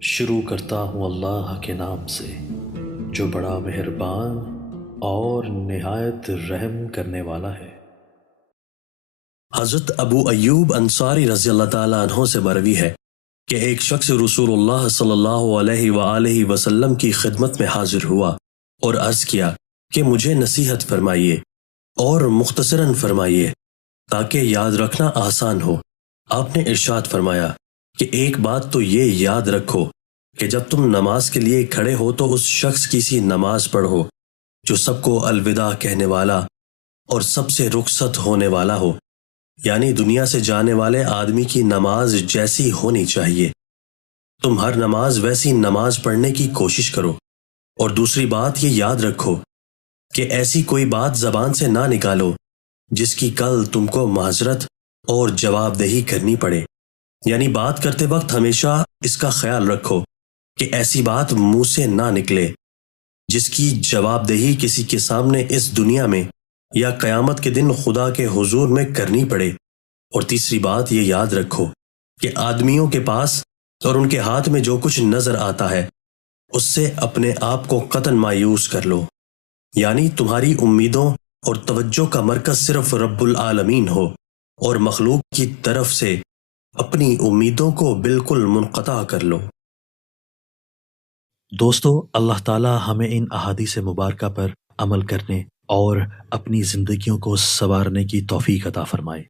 شروع کرتا ہوں اللہ کے نام سے جو بڑا مہربان اور نہایت رحم کرنے والا ہے۔ حضرت ابو ایوب انصاری رضی اللہ تعالیٰ عنہ سے مروی ہے کہ ایک شخص رسول اللہ صلی اللہ علیہ وآلہ وسلم کی خدمت میں حاضر ہوا اور عرض کیا کہ مجھے نصیحت فرمائیے اور مختصراً فرمائیے تاکہ یاد رکھنا آسان ہو۔ آپ نے ارشاد فرمایا کہ ایک بات تو یہ یاد رکھو کہ جب تم نماز کے لیے کھڑے ہو تو اس شخص کی سی نماز پڑھو جو سب کو الوداع کہنے والا اور سب سے رخصت ہونے والا ہو، یعنی دنیا سے جانے والے آدمی کی نماز جیسی ہونی چاہیے۔ تم ہر نماز ویسی نماز پڑھنے کی کوشش کرو، اور دوسری بات یہ یاد رکھو کہ ایسی کوئی بات زبان سے نہ نکالو جس کی کل تم کو معذرت اور جواب دہی کرنی پڑے، یعنی بات کرتے وقت ہمیشہ اس کا خیال رکھو کہ ایسی بات منہ سے نہ نکلے جس کی جواب دہی کسی کے سامنے اس دنیا میں یا قیامت کے دن خدا کے حضور میں کرنی پڑے۔ اور تیسری بات یہ یاد رکھو کہ آدمیوں کے پاس اور ان کے ہاتھ میں جو کچھ نظر آتا ہے اس سے اپنے آپ کو قطعاً مایوس کر لو، یعنی تمہاری امیدوں اور توجہ کا مرکز صرف رب العالمین ہو اور مخلوق کی طرف سے اپنی امیدوں کو بالکل منقطع کر لو۔ دوستو، اللہ تعالی ہمیں ان احادیث مبارکہ پر عمل کرنے اور اپنی زندگیوں کو سنوارنے کی توفیق عطا فرمائے۔